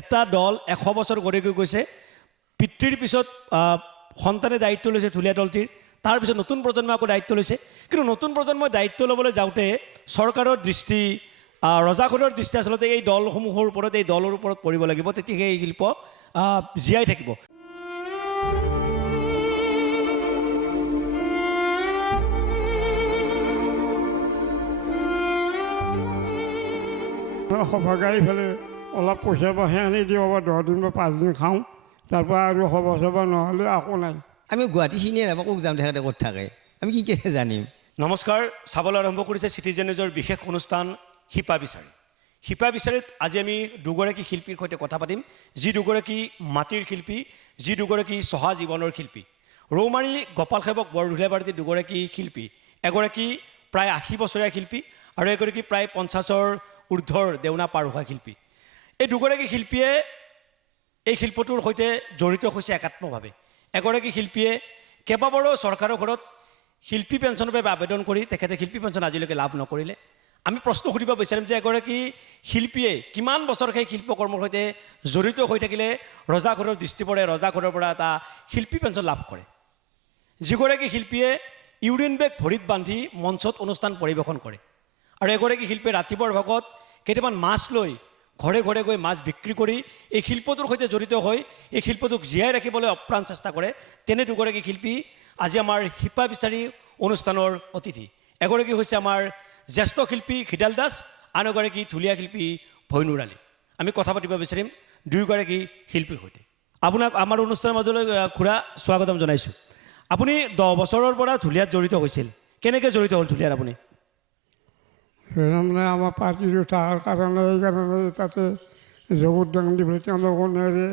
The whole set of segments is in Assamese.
এটা দল 100 বছৰ গঢ়ি গৈ গৈছে পিতৃৰ পিছত সন্তানে দায়িত্ব লৈছে ঢুলীয়া দলটিৰ তাৰপিছত নতুন প্ৰজন্মই আকৌ দায়িত্ব লৈছে কিন্তু নতুন প্ৰজন্মই দায়িত্ব ল'বলৈ যাওঁতে চৰকাৰৰ দৃষ্টি ৰজাঘৰৰ দৃষ্টি আচলতে এই দলসমূহৰ ওপৰত এই দলৰ ওপৰত পৰিব লাগিব তেতিয়াহে এই শিল্প জীয়াই থাকিব সভা গাই ফেলে অলপ পইচা পইচা আনি দিওঁ বা 10 দিন বা 5 দিন খাওঁ তাৰপৰা আৰু সভা সভা নহ'লে একো নাই আমি গুৱাহাটী চিনিয়ে নাপাওঁ ক'ত যাম তেখেতে ক'ত থাকে আমি কি কেনে জানিম নমস্কাৰ চাবলৈ আৰম্ভ কৰিছে চিটিজেন নিউজৰ বিশেষ অনুষ্ঠান শিপা বিচাৰি শিপা বিচাৰিত আজি আমি দুগৰাকী শিল্পীৰ সৈতে কথা পাতিম যি দুগৰাকী মাটিৰ শিল্পী যি দুগৰাকী চহা জীৱনৰ শিল্পী ৰৌমাৰী গোপাল সেৱক বৰঢুলীয়াবাৰীৰ দুগৰাকী শিল্পী এগৰাকী প্ৰায় 80 বছৰীয়া শিল্পী আৰু এগৰাকী প্ৰায় 50ৰ ঊৰ্ধৰ দেওনা পাৰ হোৱা শিল্পী এই দুগৰাকী শিল্পীয়ে এই শিল্পটোৰ সৈতে জড়িত হৈছে একাত্মভাৱে এগৰাকী শিল্পীয়ে কেইবাবাৰো চৰকাৰৰ ঘৰত শিল্পী পেঞ্চনৰ বাবে আবেদন কৰি তেখেতে শিল্পী পেঞ্চন আজিলৈকে লাভ নকৰিলে আমি প্ৰশ্ন সুধিব বিচাৰিম যে এগৰাকী শিল্পীয়ে কিমান বছৰ সেই শিল্পকৰ্মৰ সৈতে জড়িত হৈ থাকিলে ৰজাঘৰৰ দৃষ্টি পৰে ৰজাঘৰৰ পৰা এটা শিল্পী পেঞ্চন লাভ কৰে যিগৰাকী শিল্পীয়ে ইউৰিন বেগ ভৰিত বান্ধি মঞ্চত অনুষ্ঠান পৰিৱেশন কৰে আৰু এগৰাকী শিল্পীয়ে ৰাতিপুৱাৰ ভাগত কেইটামান মাছ লৈ ঘৰে ঘৰে গৈ মাছ বিক্ৰী কৰি এই শিল্পটোৰ সৈতে জড়িত হৈ এই শিল্পটোক জীয়াই ৰাখিবলৈ অপ্ৰাণ চেষ্টা কৰে তেনে দুগৰাকী শিল্পী আজি আমাৰ শিপা বিচাৰি অনুষ্ঠানৰ অতিথি এগৰাকী হৈছে আমাৰ জ্যেষ্ঠ শিল্পী খিদাল দাস আন এগৰাকী ঢুলীয়া শিল্পী ভৈনুৰ আলী আমি কথা পাতিব বিচাৰিম দুয়োগৰাকী শিল্পীৰ সৈতে আপোনাক আমাৰ অনুষ্ঠানৰ মাজলৈ খুৰা স্বাগতম জনাইছোঁ আপুনি 10 বছৰৰ পৰা ঢুলীয়াত জড়িত হৈছিল কেনেকৈ জড়িত হ'ল ঢুলীয়াত আপুনি মানে আমাৰ পাৰ্টিটো থকাৰ কাৰণে সেইকাৰণে তাতে যোগদান দিবলৈ তেওঁলোকো নেৰে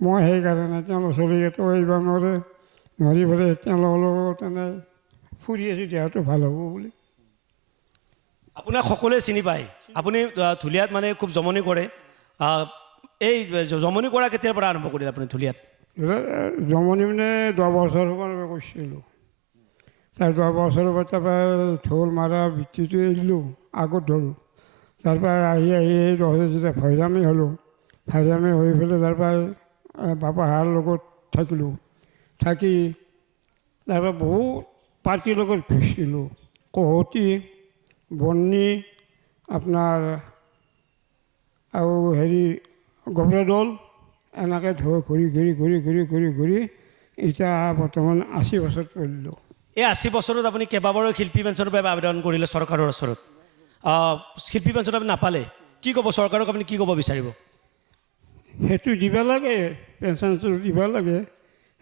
মই সেইকাৰণে তেওঁলোক চলিটো এইবাৰ নৰি পেলাই তেওঁলোকৰ লগত তেনে ফুৰি আছোঁ দেহাটো ভাল হ'ব বুলি আপোনাক সকলোৱে চিনি পায় আপুনি ঢুলীয়াত মানে খুব জমনি কৰে এই জমনি কৰা কেতিয়াৰ পৰা আৰম্ভ কৰিলে আপুনি ঢুলীয়াত জমনি মানে 10 বছৰৰ পৰা কৰিছিলোঁ তাৰ 10 বছৰৰ পৰা তাৰপৰা ঢোল মাৰা বৃত্তিটো এৰিলোঁ আগত ধৰোঁ তাৰপৰা আহি যেতিয়া ভৈৰামী হ'লোঁ ভৈৰামী হৈ পেলাই তাৰপৰা বাপাহাৰ লগত থাকিলোঁ থাকি তাৰপৰা বহু পাৰ্টিৰ লগত ঘূৰিছিলোঁ কহতি বন্নি আপোনাৰ আৰু গবৰা দল এনেকৈ ঘূৰি ঘূৰি ঘূৰি ঘূৰি ঘূৰি ঘূৰি এতিয়া বৰ্তমান 80 বছৰত পৰিলোঁ এই 80 বছৰত আপুনি কেইবাবাৰো শিল্পী পেঞ্চনৰ বাবে আবেদন কৰিলে চৰকাৰৰ ওচৰত শিল্পী পেঞ্চন আপুনি নাপালে কি ক'ব চৰকাৰক আপুনি কি ক'ব বিচাৰিব সেইটো দিব লাগে পেঞ্চনটো দিব লাগে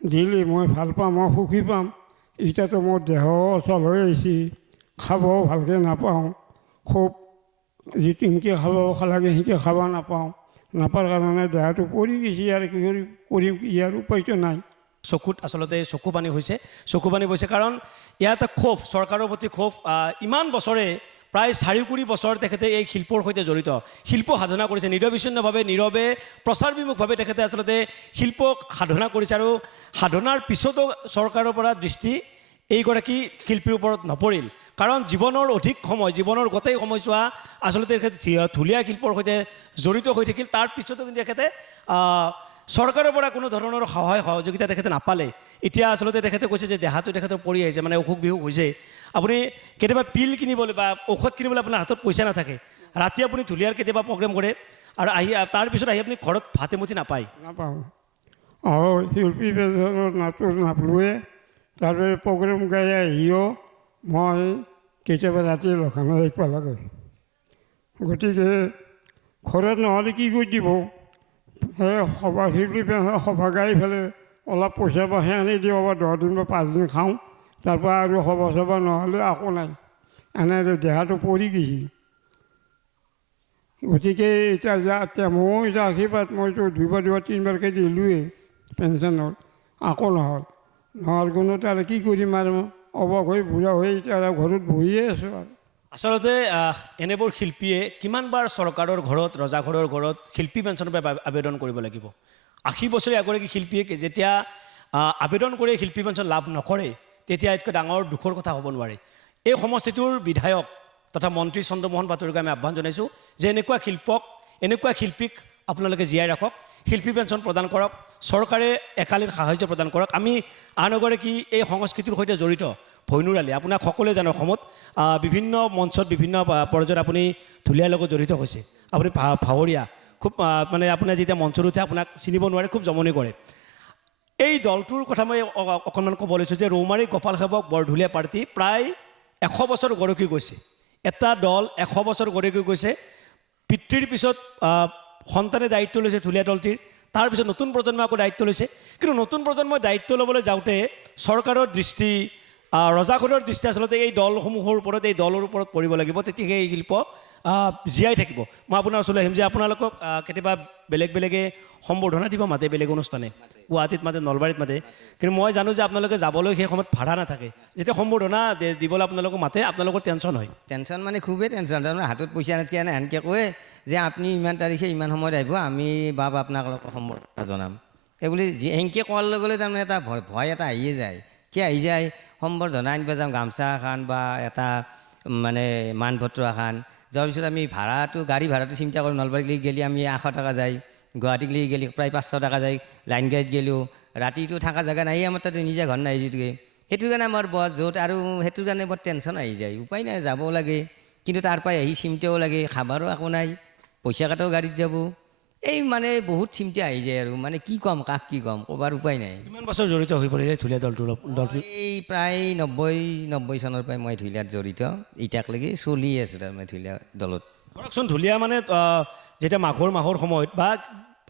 দিলে মই ভাল পাম মই সুখী পাম এতিয়াতো মোৰ দেহ অচল হৈ আহিছে খাবও ভালকৈ নাপাওঁ খুব যিটো সিনকে খাব লাগে সিনকে খাব নাপাৰ কাৰণে দেহাটো পৰি গৈছে আৰু কি কৰিম কি আৰু উপায়টো নাই চকুত আচলতে চকু পানী হৈছে কাৰণ ইয়াত ক্ষোভ চৰকাৰৰ প্ৰতি ক্ষোভ ইমান বছৰে প্ৰায় 4 বছৰ তেখেতে এই শিল্পৰ সৈতে জড়িত শিল্প সাধনা কৰিছে নিৰবিচ্ছিন্নভাৱে নীৰৱে প্ৰচাৰবিমুখভাৱে তেখেতে আচলতে শিল্প সাধনা কৰিছে আৰু সাধনাৰ পিছতো চৰকাৰৰ পৰা দৃষ্টি এইগৰাকী শিল্পীৰ ওপৰত নপৰিল কাৰণ জীৱনৰ অধিক সময় জীৱনৰ গোটেই সময়ছোৱা আচলতে তেখেতে ঢুলীয়া শিল্পৰ সৈতে জড়িত হৈ থাকিল তাৰ পিছতো কিন্তু তেখেতে চৰকাৰৰ পৰা কোনো ধৰণৰ সহায় সহযোগিতা তেখেতে নাপালে এতিয়া আচলতে তেখেতে কৈছে যে দেহাটো তেখেতৰ পৰি আহিছে মানে অসুখ বিসুখ হৈছে আপুনি কেতিয়াবা পিল কিনিবলৈ বা ঔষধ কিনিবলৈ আপোনাৰ হাতত পইচা নাথাকে ৰাতি আপুনি ঢুলীয়াৰ কেতিয়াবা প্ৰগ্ৰেম কৰে আৰু তাৰপিছত আহি আপুনি ঘৰত ভাত এমুঠি নাপাওঁ শিল্পী নাপালোৱে তাৰপৰা প্ৰগ্ৰেম গাই আহিও মই কেতিয়াবা ৰাতি লখানত শিকিব লাগে গতিকে ঘৰত নহ'লে কি কৰি দিব সেই শিল্পী সভা গাই ফেলে অলপ পইচা পইচা আনি দিওঁ বা 10 দিন বা 5 দিন খাওঁ তাৰপৰা আৰু সভা চভা নহ'লে একো নাই এনে দেহাটো পৰি গৈছে গতিকে এতিয়া ময়ো এতিয়া আশীৰ্বাদ মইতো 2বাৰ 3বাৰকৈ দিলোঁৱেই পেঞ্চনত আকৌ নহ'ল কোনোতে আৰু কি কৰিম আৰু অৱস হৈ বুঢ়া হৈ এতিয়া ঘৰত বহিয়ে আছোঁ আৰু আচলতে এনেবোৰ শিল্পীয়ে কিমানবাৰ চৰকাৰৰ ঘৰত ৰজাঘৰৰ ঘৰত শিল্পী পেঞ্চনৰ বাবে আবেদন কৰিব লাগিব 80 বছৰীয়া এগৰাকী শিল্পীয়ে যেতিয়া আবেদন কৰি শিল্পী পেঞ্চন লাভ নকৰে তেতিয়া এতকৈ ডাঙৰ দুখৰ কথা হ'ব নোৱাৰে এই সমষ্টিটোৰ বিধায়ক তথা মন্ত্ৰী চন্দ্ৰমোহন পাটোৱাৰীক আমি আহ্বান জনাইছোঁ যে এনেকুৱা শিল্পীক আপোনালোকে জীয়াই ৰাখক, শিল্পী পেঞ্চন প্ৰদান কৰক, চৰকাৰে একালীন সাহায্য প্ৰদান কৰক। আমি আন এগৰাকী এই সংস্কৃতিৰ সৈতে জড়িত ভৈনুৰ আলি, আপোনাক সকলোৱে জানে অসমত বিভিন্ন মঞ্চত বিভিন্ন পৰ্যায়ত আপুনি ঢুলীয়াৰ লগত জড়িত হৈছে। আপুনি ভাৱৰীয়া, খুব মানে আপোনাৰ যেতিয়া মঞ্চত উঠে আপোনাক চিনিব নোৱাৰে, খুব জমনি কৰে। এই দলটোৰ কথা মই অকণমান ক'ব লৈছোঁ যে ৰৌমাৰী গোপাল সেৱক বৰঢুলীয়া পাৰ্টি প্ৰায় 100 বছৰ গৰকি গৈছে। এটা দল 100 বছৰ গৰকি গৈছে। পিতৃৰ পিছত সন্তানে দায়িত্ব লৈছে ঢুলীয়া দলটিৰ, তাৰপিছত নতুন প্ৰজন্মই আকৌ দায়িত্ব লৈছে। কিন্তু নতুন প্ৰজন্মই দায়িত্ব ল'বলৈ যাওঁতে চৰকাৰৰ দৃষ্টি, ৰজাঘৰৰ দৃষ্টি আচলতে এই দলসমূহৰ ওপৰত, এই দলৰ ওপৰত পৰিব লাগিব, তেতিয়াহে এই শিল্প জীয়াই থাকিব। মই আপোনাৰ ওচৰলৈ আহিম যে আপোনালোকক কেতিয়াবা বেলেগ বেলেগে সম্বৰ্ধনা দিব মাতে, বেলেগ অনুষ্ঠানে গুৱাহাটীত মাতে, নলবাৰীত মাতে, কিন্তু মই জানো যে আপোনালোকে যাবলৈ সেই সময়ত ভাড়া নাথাকে। যেতিয়া সম্বৰ্ধনা দিবলৈ আপোনালোকক মাতে আপোনালোকৰ টেনশ্যন হয়। টেনশ্যন মানে খুবেই টেনশ্যন। তাৰমানে হাতত পইচা নাথাকে না, সেনেকৈ কয় যে আপুনি ইমান তাৰিখে ইমান সময়ত আহিব, আমি আপোনালোকক সম্বৰ্ধনা জনাম। সেইবুলি সেনেকৈ কোৱাৰ লগে লগে তাৰমানে এটা ভয় এটা আহিয়ে যায়। কি আহি যায়, সম্বৰ্ধনা আনিব যাম, গামোচা এখন বা এটা মানে মানপত্ৰ এখন, যোৱাৰ পিছত আমি ভাড়াটো, গাড়ী ভাড়াটো চিন্তা কৰোঁ। নলবাৰীক গেলি আমি 100 টকা যায়, গুৱাহাটীক লৈ গেলি প্ৰায় 500 টকা যায়, লাইন গাড়ীত গেলোঁ, ৰাতিটো থকা জেগা নাই, আমাৰ তাতে নিজা ঘৰ নাই যিটোকে। সেইটো কাৰণে আমাৰ বৰ য'ত, আৰু সেইটোৰ কাৰণে বৰ টেনশ্যন আহি যায়। উপায় নাই, যাব লাগে, কিন্তু তাৰ পৰাই আহি চিমটাও লাগে, খাবাৰো একো নাই, পইচা কাটাও গাড়ীত যাব, এই মানে বহুত চিন্তা আহি যায়। আৰু মানে কি ক'ম, কাক কি ক'ম, ক'বাৰ উপায় নাই। কিমান বছৰ জড়িত হৈ পৰিলে ঢুলীয়া দলটো? এই প্ৰায় 90 চনৰ পৰাই মই ঢুলীয়াত জড়িত, এতিয়ালৈকে চলি আছোঁ তাৰমানে ঢুলীয়া দলত। ধৰকচোন ঢুলীয়া মানে যেতিয়া মাঘৰ সময়ত বা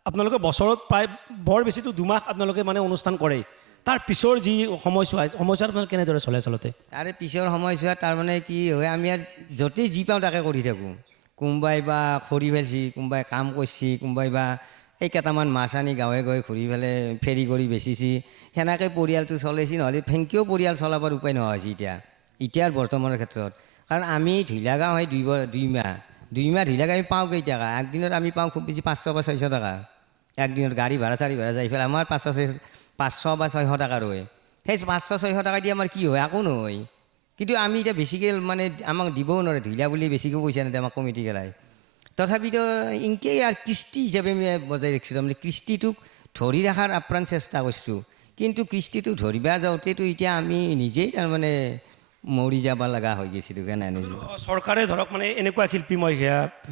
আপোনালোকে বছৰত প্ৰায় বৰ বেছিতো 2 মাহ আপোনালোকে মানে অনুষ্ঠান কৰে, তাৰ পিছৰ যি সময়ছোৱাত আপোনালোকে কেনেদৰে চলে আচলতে? তাৰে পিছৰ সময়ছোৱাত তাৰমানে কি হয়, আমি আৰু য'তেই যি পাওঁ তাকে কৰি থাকোঁ। কোনোবাই বা খৰি ফেলছি, কোনোবাই কাম কৰিছে, কোনোবাই বা এই কেইটামান মাছ আনি গাঁৱে গাঁৱে ঘূৰি পেলাই ফেৰি কৰি বেচিছি, সেনেকৈ পৰিয়ালটো চলাইছি। নহ'লে ফেংকিও পৰিয়াল চলাবৰ উপায় নোহোৱা হৈছে এতিয়াৰ বৰ্তমানৰ ক্ষেত্ৰত। কাৰণ আমি ঢুলীয়া গাঁও হয় 2 মাহ ঢুলীয়া গাঁও আমি পাওঁ কেইটকা? একদিনত আমি পাওঁ খুব বেছি 500 বা 600 টকা একদিনত। গাড়ী ভাড়া চাড়ী ভাড়া যাই পেলাই আমাৰ 500 বা 600 টকা ৰয়। সেই 500-600 টকা দি আমাৰ কি হয়? একো নহয়। কিন্তু আমি এতিয়া বেছিকৈ মানে আমাক দিবও নোৱাৰে, ঢুলীয়া বুলি বেছিকৈ পইচা নিদিয়ে আমাক কমিটি গেলাই। তথাপিতো ইনকেই আৰু কৃষ্টি হিচাপে আমি বজাই ৰাখিছোঁ। তাৰমানে কৃষ্টিটোক ধৰি ৰখাৰ আপ্ৰাণ চেষ্টা কৰিছোঁ। কিন্তু কৃষ্টিটো ধৰিব যাওঁতেতো এতিয়া আমি নিজেই তাৰমানে মৰি যাব লগা হৈ গৈছিলোঁ। চৰকাৰে ধৰক মানে এনেকুৱা শিল্পী, মই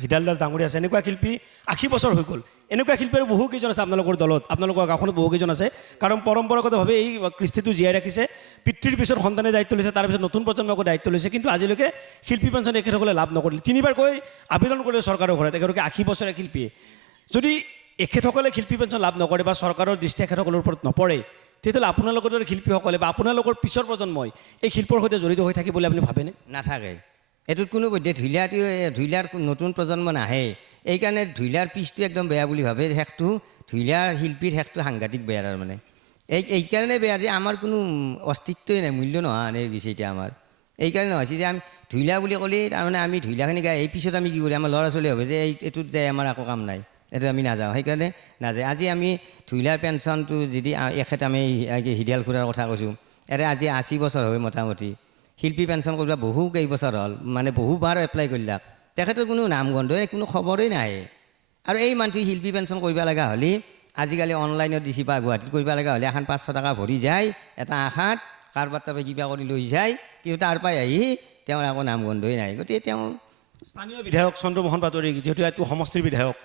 হিদাল দাস ডাঙৰীয়া আছে, এনেকুৱা শিল্পী 80 বছৰ হৈ গ'ল। এনেকুৱা শিল্পী আৰু বহু কেইজন আছে আপোনালোকৰ দলত, আপোনালোকৰ গাঁওখনত বহু কেইজন আছে। কাৰণ পৰম্পৰাগতভাৱে এই কৃষ্টিটো জীয়াই ৰাখিছে। পিতৃৰ পিছত সন্তানে দায়িত্ব লৈছে, তাৰপিছত নতুন প্ৰজন্মকো দায়িত্ব লৈছে। কিন্তু আজিলৈকে শিল্পী পেঞ্চন এখেতসকলে লাভ নকৰিলে। 3বাৰকৈ আবেদন কৰিলে চৰকাৰৰ ঘৰত, এগৰাকী 80 বছৰীয়া শিল্পীয়ে। যদি এখেতসকলে শিল্পী পেঞ্চন লাভ নকৰে বা চৰকাৰৰ দৃষ্টি এখেতসকলৰ ওপৰত নপৰে, তেতিয়াহ'লে আপোনালোকৰ দৰে শিল্পীসকলে বা আপোনালোকৰ পিছৰ প্ৰজন্মই এই শিল্পৰ সৈতে জড়িত হৈ থাকিব বুলি আপুনি ভাবেনে? নাথাকে। এইটোত কোনো পধ্যে ঢুলীয়াৰ নতুন প্ৰজন্ম নাহে। এইকাৰণে ঢুলীয়াৰ পিছটো একদম বেয়া বুলি ভাবে। শেষটো ঢুলীয়াৰ শিল্পীৰ শেষটো সাংঘাতিক বেয়া। তাৰমানে এইকাৰণে বেয়া যে আমাৰ কোনো অস্তিত্বই নাই, মূল্য নোহোৱা আনে গৈছে এতিয়া আমাৰ। এইকাৰণে হৈছে যে আমি ঢুলীয়া বুলি ক'লে তাৰমানে আমি ঢুলীয়াখিনি গাই এই পিছত আমি কি কৰি আমাৰ ল'ৰা ছোৱালী ভাবে যে এইটোত যায় আমাৰ একো কাম নাই, এইটো আমি নাযাওঁ, সেইকাৰণে নাযায়। আজি আমি ঢুলীয়াৰ পেঞ্চনটো যদি এখেত আমি হিডিয়াল খুৰাৰ কথা কৈছোঁ, ইয়াতে আজি 80 বছৰ হয় মোটামুটি। শিল্পী পেঞ্চন কৰিব বহু কেইবছৰ হ'ল, মানে বহুবাৰ এপ্লাই কৰিলাক, তেখেতৰ কোনো নাম গন্ধই কোনো খবৰেই নাহে। আৰু এই মানুহটো শিল্পী পেঞ্চন কৰিব লগা হ'লে আজিকালি অনলাইনত দিছে বা গুৱাহাটীত কৰিব লগা হ'লে এখন 500 টকা ভৰি যায় এটা আশাত, কাৰোবাৰ তাৰপৰা কিবা কৰি লৈ যায়, কিন্তু তাৰ পৰাই আহি তেওঁৰ একো নাম গন্ধই নাই। গতিকে তেওঁ স্থানীয় বিধায়ক চন্দ্ৰমোহন পাটোৱাৰী, যিহেতু এইটো সমষ্টিৰ বিধায়ক,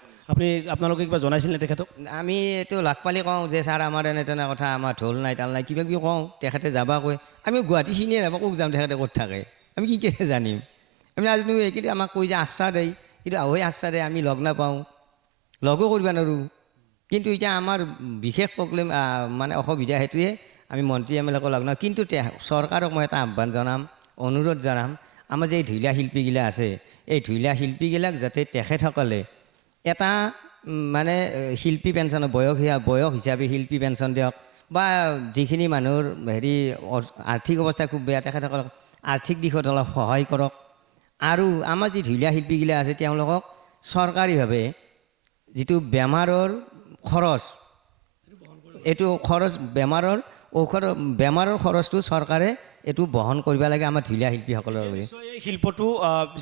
আপোনালোকে কিবা জনাইছিল নে তেখেতক? আমি এইটো লাগ পালি কওঁ যে ছাৰ আমাৰ তেনে কথা, আমাৰ ঢোল নাই তাল নাই কিবা কিবি কওঁ, তেখেতে যাবা কৈ। আমি গুৱাহাটী চিনিয়ে নাপাওঁ, ক'ত যাম তেখেতে ক'ত থাকে, আমি কি কেনে জানিম? আমি আজি কিন্তু আমাক কৈ যে আশ্বাস দেই, কিন্তু আহৈ আশ্বাস দেই, আমি লগ নাপাওঁ, লগো কৰিব নোৱাৰোঁ। কিন্তু এতিয়া আমাৰ বিশেষ প্ৰব্লেম মানে অসুবিধা সেইটোৱে, আমি মন্ত্ৰী এমেলেকো লগ নাপাওঁ। কিন্তু চৰকাৰক মই এটা আহ্বান জনাম, অনুৰোধ জনাম, আমাৰ যে এই ঢুলীয়া শিল্পীগিলা আছে, এই ঢুলীয়া শিল্পীগিলাক যাতে তেখেতসকলে এটা মানে শিল্পী পেঞ্চন বয়স হিচাপে শিল্পী পেঞ্চন দিয়ক, বা যিখিনি মানুহৰ আৰ্থিক অৱস্থা খুব বেয়া তেখেতসকলক আৰ্থিক দিশত অলপ সহায় কৰক। আৰু আমাৰ যি ঢুলীয়া শিল্পীগিলা আছে তেওঁলোকক চৰকাৰীভাৱে যিটো বেমাৰৰ খৰচ, এইটো খৰচ বেমাৰৰ ঔষধ বেমাৰৰ খৰচটো চৰকাৰে এইটো বহন কৰিব লাগে আমাৰ ঢুলীয়া শিল্পীসকলৰ বাবে। নিশ্চয় এই শিল্পটো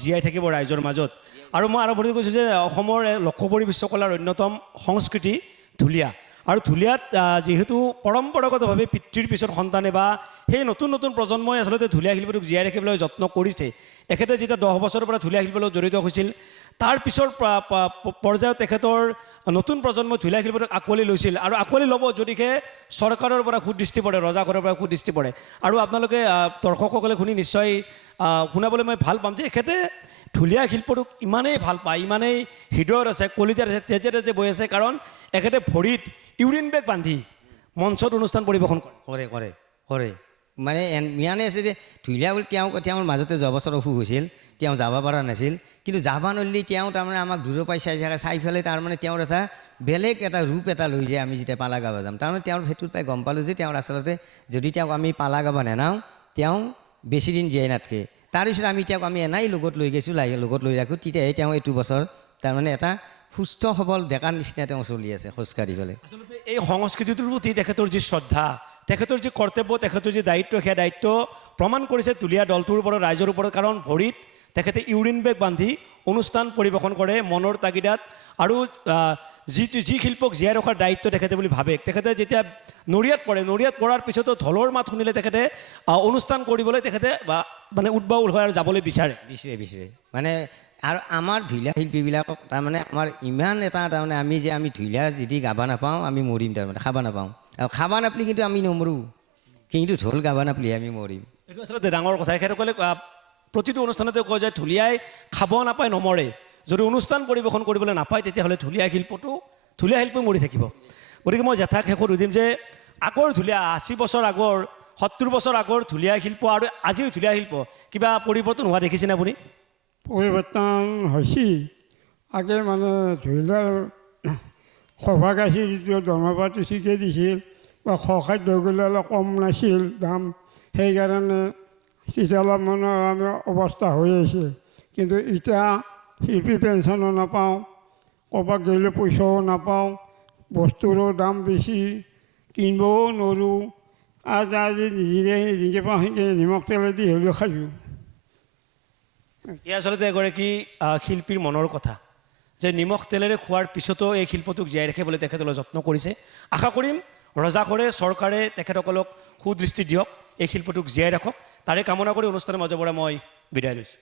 জীয়াই থাকিব ৰাইজৰ মাজত। আৰু মই আৰম্ভণি কৈছোঁ যে অসমৰ লক্ষপুৰী বিশ্বকলাৰ অন্যতম সংস্কৃতি ঢুলীয়া। আৰু ঢুলীয়াত যিহেতু পৰম্পৰাগতভাৱে পিতৃৰ পিছত সন্তানে বা সেই নতুন নতুন প্ৰজন্মই আচলতে ঢুলীয়া শিল্পটোক জীয়াই ৰাখিবলৈ যত্ন কৰিছে। এখেতে যেতিয়া 10 বছৰৰ পৰা ঢুলীয়া শিল্পৰ লগত জড়িত হৈছিল, তাৰ পিছৰ পৰ্যায়ত তেখেতৰ নতুন প্ৰজন্মই ঢুলীয়া শিল্পটোক আঁকোৱালি লৈছিল আৰু আঁকোৱালি ল'ব যদিহে চৰকাৰৰ পৰা সুদৃষ্টি পৰে, ৰজাঘৰৰ পৰা সুদৃষ্টি পৰে। আৰু আপোনালোকে দৰ্শকসকলে শুনি নিশ্চয় শুনাবলৈ মই ভাল পাম যে এখেতে ঢুলীয়া শিল্পটোক ইমানেই ভাল পায়, ইমানেই হৃদয়ত আছে, কলিজাত আছে, তেজে তেজে বৈ আছে, কাৰণ এখেতে ভৰিত ইউৰিন বেগ বান্ধি মঞ্চত অনুষ্ঠান পৰিৱেশন কৰে। কৰে কৰে কৰে মানে ইমানে আছে যে ঢুলীয়া বুলি তেওঁৰ মাজতে যোৱা বছৰ অসুখ হৈছিল, তেওঁ যাব পৰা নাছিল। কিন্তু যাব নোৱাৰিলে তেওঁ তাৰমানে আমাক দূৰৰ পৰাই চাই থাকে, চাই পেলাই তাৰমানে তেওঁৰ এটা বেলেগ এটা ৰূপ এটা লৈ যায় আমি যেতিয়া পালা গাব যাম। তাৰমানে তেওঁৰ সেইটোত পাই গম পালোঁ যে তেওঁৰ আচলতে যদি তেওঁক আমি পালা গাব নেনাওঁ তেওঁ বেছিদিন জীয়াই নাথাকে। তাৰপিছত আমি তেওঁক আমি এনাই লগত লৈ গৈছোঁ, লগত লৈ ৰাখোঁ, তেতিয়াহে তেওঁ এইটো বছৰ তাৰমানে এটা সুস্থ সবল ডেকাৰ নিচিনা তেওঁ চলি আছে খোজকাঢ়ি পেলাই। আচলতে এই সংস্কৃতিটোৰ প্ৰতি তেখেতৰ যি শ্ৰদ্ধা, তেখেতৰ যি কৰ্তব্য, তেখেতৰ যি দায়িত্ব, সেই দায়িত্ব প্ৰমাণ কৰিছে ঢুলীয়া দলটোৰ ওপৰত, ৰাইজৰ ওপৰত। কাৰণ ভৰিত তেখেতে ইউৰিন বেগ বান্ধি অনুষ্ঠান পৰিৱেশন কৰে মনৰ তাগিদাত। আৰু যি শিল্পক জীয়াই ৰখাৰ দায়িত্ব তেখেতে বুলি ভাবে। তেখেতে যেতিয়া নৰিয়াত পৰে, নৰিয়াত পৰাৰ পিছতো ঢোলৰ মাত শুনিলে তেখেতে অনুষ্ঠান কৰিবলৈ তেখেতে মানে উদ্বাউল হয় আৰু যাবলৈ বিচাৰে মানে। আৰু আমাৰ ঢুলীয়া শিল্পীবিলাকক তাৰমানে আমাৰ ইমান এটা তাৰমানে আমি ঢুলীয়া যদি গাব নাপাওঁ আমি মৰিম, তাৰমানে খাব নাপাওঁ। আৰু খাব নাপালে কিন্তু আমি নমৰোঁ, কিন্তু ঢোল গাব নাপালে আমি মৰিম। এইটো আচলতে ডাঙৰ কথা। তেখেতসকলে প্ৰতিটো অনুষ্ঠানতে কয় যে ঢুলীয়াই খাব নাপায় নমৰে। যদি অনুষ্ঠান পৰিৱেশন কৰিবলৈ নাপায় তেতিয়াহ'লে ঢুলীয়া শিল্পই মৰি থাকিব। গতিকে মই জেঠাক শেষত সুধিম যে আগৰ ঢুলীয়া 80 বছৰ আগৰ, 70 বছৰ আগৰ ঢুলীয়া শিল্প আৰু আজিৰ ঢুলীয়া শিল্প কিবা পৰিৱৰ্তন হোৱা দেখিছেনে আপুনি? পৰিৱৰ্তন হৈছে। আগে মানে ঢুলীয়াৰ সভা গাখীৰ যিটো দৰমহাটো ঠিকে দিছিল বা খাদ্য গ'লে অলপ কম নাছিল দাম, সেইকাৰণে তেতিয়া অলপ মানে আমি অৱস্থা হৈ আছিল। কিন্তু এতিয়া শিল্পী পেঞ্চনো নাপাওঁ, ক'ৰবাত গ'লে পইচাও নাপাওঁ, বস্তুৰো দাম বেছি, কিনিবও নোৱাৰোঁ। আজি নিজে পাওঁ সেনেকৈ নিমখ তেলেদি হ'লেও খাইছোঁ। এয়া আচলতে এগৰাকী শিল্পীৰ মনৰ কথা যে নিমখ তেলেৰে খোৱাৰ পিছতো এই শিল্পটোক জীয়াই ৰাখিবলৈ তেখেতলৈ যত্ন কৰিছে। আশা কৰিম ৰজাঘৰে, চৰকাৰে তেখেতসকলক সুদৃষ্টি দিয়ক, এই শিল্পটোক জীয়াই ৰাখক, তাৰে কামনা কৰি অনুষ্ঠানৰ মাজৰ পৰা মই বিদায় লৈছোঁ।